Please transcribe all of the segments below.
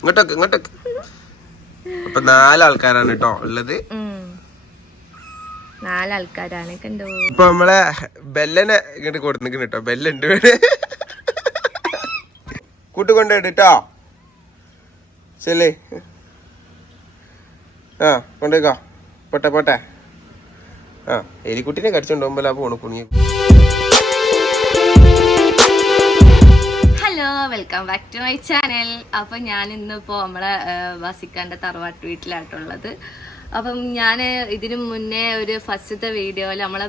ഇങ്ങോട്ടൊക്കെ അപ്പൊ 4 ആൾക്കാരാണ് കേട്ടോ ഉള്ളത്. 4 ആൾക്കാരാണ് കണ്ടോ. ഇപ്പൊ നമ്മളെ ബെല്ലനെ ഇങ്ങോട്ട് കൊടുത്തിരിക്കുന്നു കേട്ടോ. ബെല്ലുണ്ട് കൂട്ടുകൊണ്ടോ ശരി. ആ കൊണ്ടേക്കോ പോട്ടെ. ആ എലിക്കുട്ടിനെ കടിച്ചോണ്ടോമ്പലാ പോണു കുണിയെ. Hello, welcome back to my channel. അപ്പൊ ഞാൻ ഇന്നിപ്പോ നമ്മളെ വസിക്കാന്റെ തറവാട്ട് വീട്ടിലായിട്ടുള്ളത്. അപ്പം ഞാൻ ഇതിനു മുന്നേ ഒരു ഫസ്റ്റത്തെ വീഡിയോയിൽ നമ്മളെ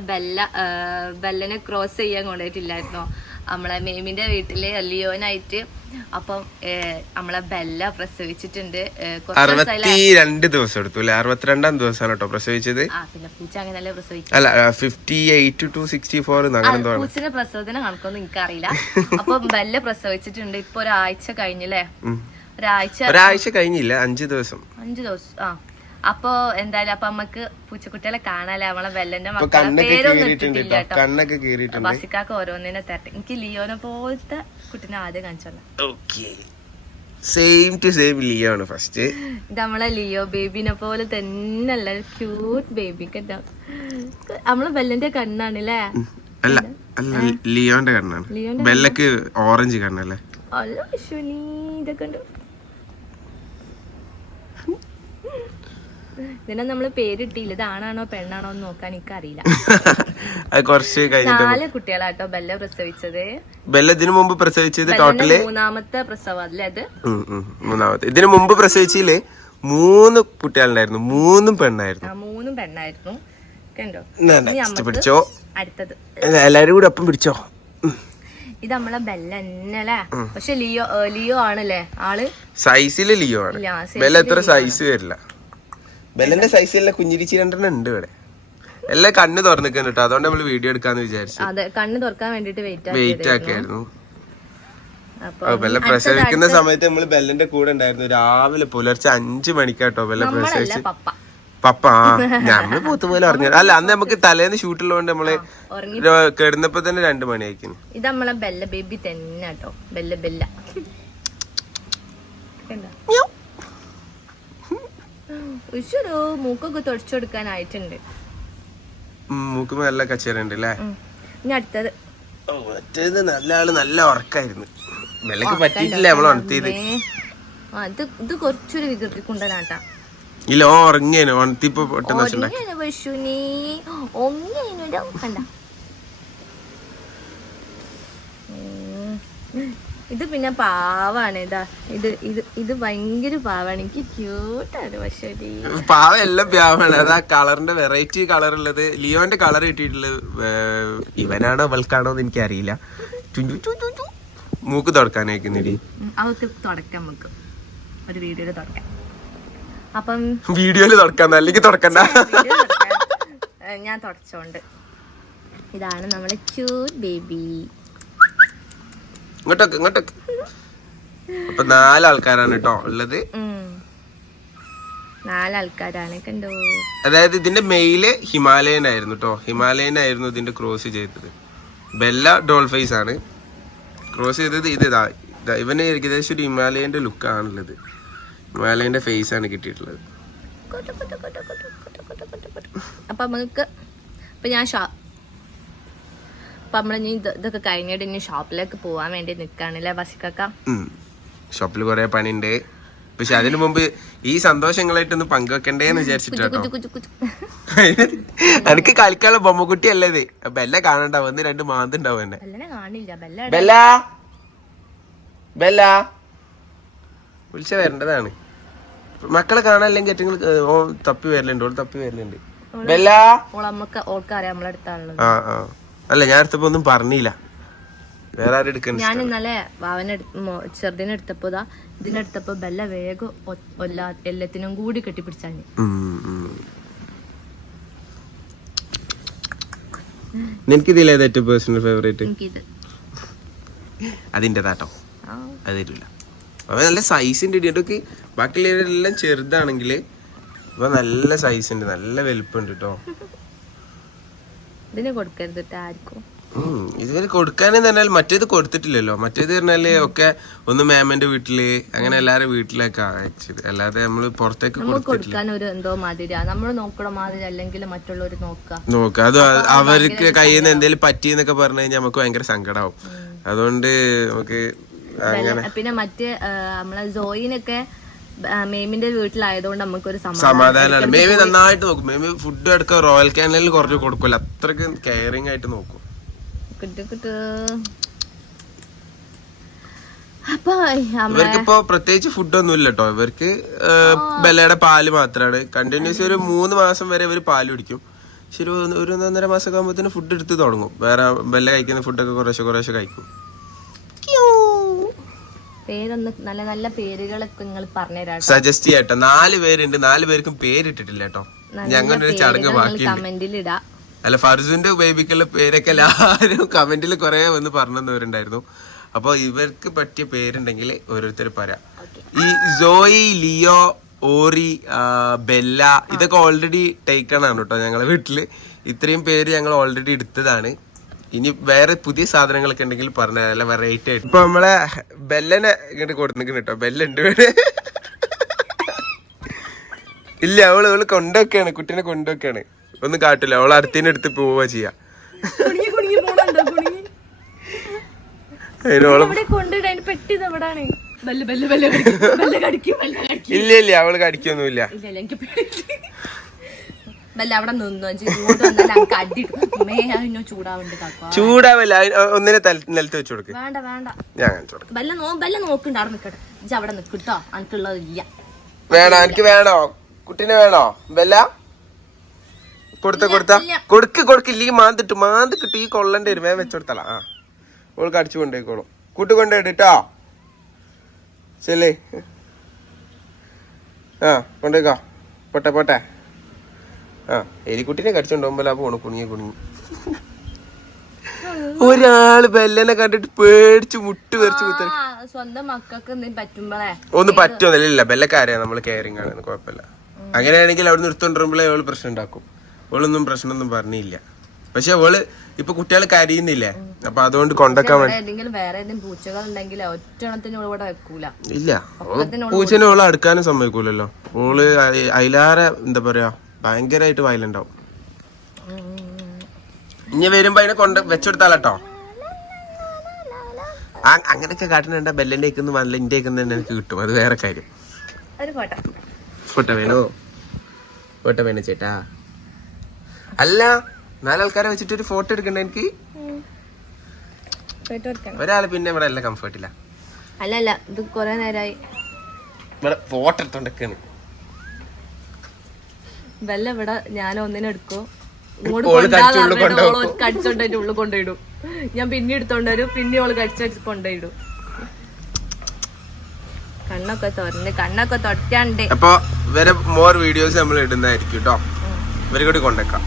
ബെല്ലനെ ക്രോസ് ചെയ്യാൻ കൊണ്ടുപോയിട്ടില്ലായിരുന്നോ നമ്മളെ മേമിന്റെ വീട്ടില് ലിയോനായിട്ട്. അപ്പം നമ്മളെ ബെല്ല പ്രസവിച്ചിട്ടുണ്ട്. 62 ദിവസം എടുത്തു അല്ലെ? 62-ാം ദിവസമാണ് കേട്ടോ പ്രസവിച്ചത്. പിന്നെ പൂച്ച അങ്ങനല്ലേ പ്രസവിച്ചു? അല്ല 58 to 64 പൂച്ചന്റെ പ്രസവത്തിന് കണക്കൊന്നും എനിക്കറിയില്ല. അപ്പൊ ബെല്ല പ്രസവിച്ചിട്ടുണ്ട്. ഇപ്പൊ ഒരാഴ്ച കഴിഞ്ഞല്ലേ? ഒരാഴ്ച കഴിഞ്ഞില്ല, 5 ദിവസം. ആ അപ്പൊ എന്തായാലും അപ്പൊ നമ്മക്ക് പൂച്ചക്കുട്ടികളെ കാണാല്ലേ. നമ്മളെ ബെല്ലന്റെ മക്കളെ പേരൊന്നും ഇട്ടിട്ടില്ല കേട്ടോ. ബസിക്കാക്ക് ഓരോന്നിനെ തരട്ടെ. എനിക്ക് ലിയോനെ പോലത്തെ കുട്ടിനെ ആദ്യം കാണിച്ചോളാം. സെയിം ടു സെയിം ലിയോ ആണ് ഫസ്റ്റ്. ഇത് നമ്മളെ ലിയോ ബേബിനെ പോലെ തന്നെയല്ല, ക്യൂട്ട് ബേബി കേട്ടോ. നമ്മളെ ബെല്ലന്റെ കണ്ണാണല്ലേ? അല്ല ലിയോന്റെ കണ്ണാണ്. ബെല്ലക്ക് ഓറഞ്ച് കണ്ണല്ലേ? അല്ല വിഷുനി ഇതൊക്കെ ഉണ്ട്. ഇതിനെ നമ്മള് പേരിട്ടില്ല. ഇത് ആണാണോ പെണ്ണാണോ എന്ന് നോക്കാൻ എനിക്ക് അറിയില്ല. 4 കുട്ടികളാട്ടോ ബെല്ല പ്രസവിച്ചത്. ബെല്ല ഇതിനു മുമ്പ് പ്രസവിച്ചത് ടോട്ടല് 3ാമത്തെ പ്രസവം അല്ലേ അത്? 3ാമത്തെ. ഇതിനു മുമ്പ് പ്രസവിച്ചില്ലേ 3 കുട്ടികളുണ്ടായിരുന്നു. 3 പെണ്ണായിരുന്നു. 3 പെണ്ണായിരുന്നു കണ്ടോ. പിടിച്ചോ, അടുത്തത് എല്ലാരും കൂടി ഒപ്പം പിടിച്ചോ. ഇത് നമ്മളെ ബെല്ല എന്നല്ലേ? പക്ഷെ ലിയോ ആണല്ലേ ആള്? സൈസില് ലിയോ ആണ്. ബെല്ല എത്ര സൈസ് വരില്ല. ബെല്ലന്റെ സൈസ് എല്ലാം കുഞ്ഞിരിച്ചി 2 ഉണ്ട് ഇവിടെ. എല്ലാം കണ്ണ് തുറന്നിക്കാൻ കേട്ടോ. അതുകൊണ്ട് നമ്മള് വീഡിയോ എടുക്കാന്ന് വിചാരിച്ചു. അതെ, കണ്ണ് തുറക്കാൻ വേണ്ടിട്ട് വെയിറ്റ് ആക്കിയായിരുന്നു. ബെല്ല പ്രസവിക്കുന്ന സമയത്ത് നമ്മള് ബെല്ലന്റെ കൂടെ ഉണ്ടായിരുന്നു. രാവിലെ പുലർച്ചെ 5 മണിക്കാട്ടോ ബെല്ല പ്രസവിച്ച്. പപ്പ ഞമ്മള് പോത്തുപോലെ അറിഞ്ഞു. അല്ല അന്ന് നമുക്ക് തലേന്ന് ഷൂട്ടുള്ളതുകൊണ്ട് നമ്മള് കിടന്നപ്പോ തന്നെ 2 മണി ആയിരിക്കും. ഇത് നമ്മളെ ബെല്ല ബേബി തന്നെ കേട്ടോ. ബെല്ല മൂക്കൊക്കെ തുടച്ചെടുക്കാനായിട്ടുണ്ട്. മൂക്ക് നല്ല കച്ചേരുണ്ട് അല്ലേ? ഇനി അടുത്തത് നല്ല ഉറക്കായിരുന്നു. വെള്ളക്ക് പറ്റിയിട്ടില്ല നമ്മൾ ഉണർത്തിയത്. ഇത് കുറച്ചൊരു വികൃതി കൊണ്ടുവരാട്ടാ. ഇല്ല ഉറങ്ങിയേനു ഉണർത്തിപ്പോ പെട്ടെന്ന് കണ്ട. ഇത് പിന്നെ പാവാണ്. ഇതാ ഇത് ഭയങ്കര പാവാണ്. എനിക്ക് ക്യൂട്ടാണ്. പക്ഷേ പാവ എല്ലാം പാവാണ്. അത് ആ കളറിന്റെ വെറൈറ്റി കളർ ഉള്ളത്. ലിയോന്റെ കളർ കിട്ടിയിട്ടുള്ളത് ഇവനാണോ അവൾക്കാണോ എന്ന് എനിക്കറിയില്ല. മൂക്ക് തുടക്കാനായിരിക്കുന്നില്ലേ? അവർക്ക് തുടക്കാം. നമുക്ക് ഒരു വീഡിയോയില് തുടക്കാം. അപ്പം വീഡിയോയില് തുടക്കാം, അല്ലെങ്കിൽ തുടക്കണ്ട. ഞാൻ തുടച്ചോണ്ട്. ഇതാണ് നമ്മളെ ക്യൂട്ട് ബേബി. ഇങ്ങോട്ടൊക്കെ അപ്പൊ 4 ആൾക്കാരാണ് കേട്ടോ ഉള്ളത്. 4 ആൾക്കാരാണ് കണ്ടോ. അതായത് ഇതിന്റെ മെയില് ഹിമാലയൻ ആയിരുന്നു കേട്ടോ. ഹിമാലയൻ ആയിരുന്നു ഇതിന്റെ ക്രോസ് ചെയ്തത്. ബെല്ല ഡോൾഫൈസ് ആണ് ക്രോസ് ചെയ്തത്. ഇവന് ഏകദേശം ഒരു ഹിമാലയന്റെ ലുക്ക് ആണുള്ളത്. ഹിമാലയന്റെ ഫേസ് ആണ് കിട്ടിയിട്ടുള്ളത്. അപ്പൊ നമുക്ക് ഞാൻ അപ്പൊ നമ്മളിനി ഇതൊക്കെ കഴിഞ്ഞിട്ട് ഇനി ഷോപ്പിലേക്ക് പോവാൻ വേണ്ടി നിക്കാണല്ലേ ബസിക്കാക്ക? ഷോപ്പിൽ കൊറേ പണിയുണ്ട്. പക്ഷെ അതിനു മുമ്പ് ഈ സന്തോഷങ്ങളായിട്ടൊന്ന് പങ്കുവെക്കണ്ടേന്ന് വിചാരിച്ചിട്ടോ. എനിക്ക് കളിക്കാനുള്ള ബൊമ്മക്കുട്ടി അല്ലേ ബെല്ല കാണണ്ട. വന്ന് 2 മാന്തുണ്ടാവും എന്നെ. ബെല്ല വിളിച്ച വരേണ്ടതാണ്. മക്കളെ കാണാനില്ലെങ്കിൽ ഏറ്റവും തപ്പി വരലുണ്ട്. ബെല്ല ഓൾക്കറിയാം നമ്മളെടുത്താണല്ലോ. ആ അല്ല ഞാൻ എടുത്തപ്പോ ഒന്നും പറഞ്ഞില്ല. വേറെ ആരും എടുക്കാൻ. ഞാൻ ഇന്നലെ ചെറുതിനെ എടുത്തപ്പോ ഇതിനെടുത്തപ്പോ ബെല്ല വേഗം എല്ലാത്തിനും കൂടി കെട്ടിപ്പിടിച്ചാണ്. നിനക്ക് ഇതിൽ ഏതാ ഏറ്റവും പേഴ്സണൽ ഫേവറേറ്റ്? അതിൻ്റെതാട്ടോ. അത് തരില്ല. അവ നല്ല സൈസിന്റെ ഇടിയൊക്കെ. ബാക്കിയുള്ളവരെല്ലാം ചെറുതാണെങ്കിൽ ഇവ നല്ല സൈസ് ഉണ്ട്, നല്ല വലുപ്പുണ്ട് കേട്ടോ. ഇതിനെ കൊടുക്കരുത് ആർക്കും. ഇതുവരെ കൊടുക്കാനെന്ന് പറഞ്ഞാൽ മറ്റേത് കൊടുത്തിട്ടില്ലല്ലോ. മറ്റേത് പറഞ്ഞാല് ഒക്കെ ഒന്ന് മാമന്റെ വീട്ടില് അങ്ങനെ എല്ലാരും വീട്ടിലേക്കാ അയച്ചത്. അല്ലാതെ നമ്മള് പുറത്തേക്ക് കൊടുക്കാൻ ഒരു എന്തോ മാതിരിയാ. നമ്മള് നോക്കണ മാതിരി അല്ലെങ്കിൽ മറ്റുള്ളവർ നോക്കാം. അത് അവർക്ക് കയ്യിൽ നിന്ന് എന്തെങ്കിലും പറ്റിയെന്നൊക്കെ പറഞ്ഞു കഴിഞ്ഞാൽ നമുക്ക് ഭയങ്കര സങ്കടാവും. അതുകൊണ്ട് നമുക്ക് അങ്ങനെ. പിന്നെ മറ്റേ നമ്മളെ ജോയിനൊക്കെ മേമിന്റെ വീട്ടിലായതുകൊണ്ട് നമുക്കൊരു സമാധാനമാണ്. മേമി നന്നായിട്ട് നോക്കും. മേമി ഫുഡ് എടുക്കുക റോയൽ കാനലിൽ കുറച്ച് കൊടുക്കൂല, അത്രക്ക് കെയറിങ് ആയിട്ട് നോക്കും. ഇവർക്കിപ്പോ പ്രത്യേകിച്ച് ഫുഡൊന്നും ഇല്ല കേട്ടോ. ഇവർക്ക് ബെല്ലയുടെ പാല് മാത്രമാണ്. കണ്ടിന്യൂസ് ഒരു 3 മാസം വരെ ഇവര് പാല് കുടിക്കും. ശരി, ഒരു 1.5 മാസം ആകുമ്പോഴത്തേന് ഫുഡ് എടുത്ത് തുടങ്ങും. വേറെ ബെല്ല കഴിക്കുന്ന ഫുഡൊക്കെ കുറേശ്ശെ കഴിക്കും. നല്ല നല്ല പേരുകളൊക്കെ നിങ്ങൾ പറഞ്ഞുതരാം, സജസ്റ്റ് ചെയ്യട്ടോ. 4 പേരുണ്ട്, 4 പേർക്കും പേരിട്ടിട്ടില്ല കേട്ടോ. ഞങ്ങളൊരു ചടങ്ങ് ബാക്കിയുണ്ട്. അല്ല, ഫർസുന്റെ ബേബിക്കുള്ള പേരൊക്കെ എല്ലാവരും കമന്റിൽ കുറെ വന്ന് പറഞ്ഞവരുണ്ടായിരുന്നു. അപ്പൊ ഇവർക്ക് പറ്റിയ പേരുണ്ടെങ്കിൽ ഓരോരുത്തർ പറയാം. ഈ സോയി, ലിയോ, ഓറി, ബെല്ല ഇതൊക്കെ ഓൾറെഡി ടേക്കൺ ആണ് കേട്ടോ. ഞങ്ങളെ വീട്ടില് ഇത്രയും പേര് ഞങ്ങൾ ഓൾറെഡി എടുത്തതാണ്. ഇനി വേറെ പുതിയ സാധനങ്ങളൊക്കെ ഉണ്ടെങ്കിൽ പറഞ്ഞ നല്ല വെറൈറ്റി ആയിട്ട്. ഇപ്പൊ നമ്മളെ ബെല്ലനെ ഇങ്ങോട്ട് കൊടുത്തിരിക്കുന്നു കേട്ടോ. ബെല്ലുണ്ട് ഇല്ല, അവള് കൊണ്ടൊക്കെയാണ്, കുട്ടീനെ കൊണ്ടൊക്കെയാണ്. ഒന്നും കാട്ടില്ല, അവള് അടുത്തതിന് എടുത്ത് പോവാ ചെയ്യാ. ഇല്ല അവള് കടിക്കൊന്നുമില്ല. ചൂടാവില്ല, ഒന്നിനെ നിലത്ത് വെച്ച് കൊടുക്ക്. വേണോ? എനിക്ക് വേണോ? കുട്ടീനെ വേണോ? ബെല്ല കൊടുക്കില്ലെങ്കിൽ മാന്തിട്ട് ഈ കൊള്ളണ്ട വരും. വേഗം വെച്ചെടുത്തല. ആ, ഓൾക്ക് അടിച്ചു കൊണ്ടേക്കോളും. കൂട്ടി കൊണ്ടുപോയിട്ടോ. ശരി, ആ കൊണ്ടേക്കോ. പോട്ടെ. ആ, എലിക്കുട്ടിനെ കടിച്ചോണ്ടോമ്പല പോണു കുണുങ്ങി. ഒരാള് ബെല്ലനെ കണ്ടിട്ട് പേടിച്ച് മുട്ട് വരച്ച് കുത്ത. സ്വന്തം മക്കൾക്ക് ഒന്നും പറ്റുന്നില്ല. ബെല്ലക്കാരെയാ നമ്മള് കെയറിങ് ആണ്, കുഴപ്പമില്ല. അങ്ങനെയാണെങ്കിൽ അവിടെ നിർത്തോണ്ടിരുമ്പോഴേ അവള് പ്രശ്നം ഉണ്ടാക്കും. ഓളൊന്നും പ്രശ്നമൊന്നും പറഞ്ഞില്ല. പക്ഷെ ഓള് ഇപ്പൊ കുട്ടികൾ കരയുന്നില്ലേ, അപ്പൊ അതുകൊണ്ട് കൊണ്ടൊക്കാൻ വേണ്ടി. ഇല്ല, പൂച്ചനെ ഓള് അടുക്കാനും സമ്മതിക്കൂലല്ലോ. ഓള് അതിലാറെ എന്താ പറയാ, ഭയങ്കരമായിട്ട് വയലന്റ് ആവും. ഇനി വരുമ്പോ അതിനെ കൊണ്ട് വെച്ചെടുത്താലോ. അങ്ങനെയൊക്കെ കാട്ടുന്നുണ്ട. ബെല്ലന്റെ കേൾക്കുന്ന വല്ല ഇന്റെ കേൾക്കുന്ന എനിക്ക് കിട്ടും, അത് വേറെ കാര്യം. ഫോട്ടോ വേണോ ചേട്ടാ? അല്ല, 4 ആൾക്കാരെ വെച്ചിട്ട് ഒരു ഫോട്ടോ എടുക്കണ്ട എനിക്ക്. ഒരാള് പിന്നെ ഇവിടെ എല്ലാം കംഫർട്ടില്ല. അല്ല, ഇത് കൊറേ നേരമായി ഇവിടെ ഫോട്ടോ എടുത്തോണ്ടൊക്കെയാണ്. ബെല്ല ഇവിടെ ഞാൻ ഒന്നിനെടുക്കോ കടിച്ചോണ്ട് ഉള്ളിൽ കൊണ്ടുപോയിടും. ഞാൻ പിന്നെ എടുത്തോണ്ട് വരും, പിന്നെ ഓള് കടിച്ചു കൊണ്ടുപോയിടും. കണ്ണൊക്കെ തൊറ്റാണ്ട്. അപ്പൊ വേറെ മോർ വീഡിയോസ് നമ്മൾ ഇടുന്നതായിരിക്കും കേട്ടോ. ഇവരെ കൂടി കൊണ്ടേക്കാം.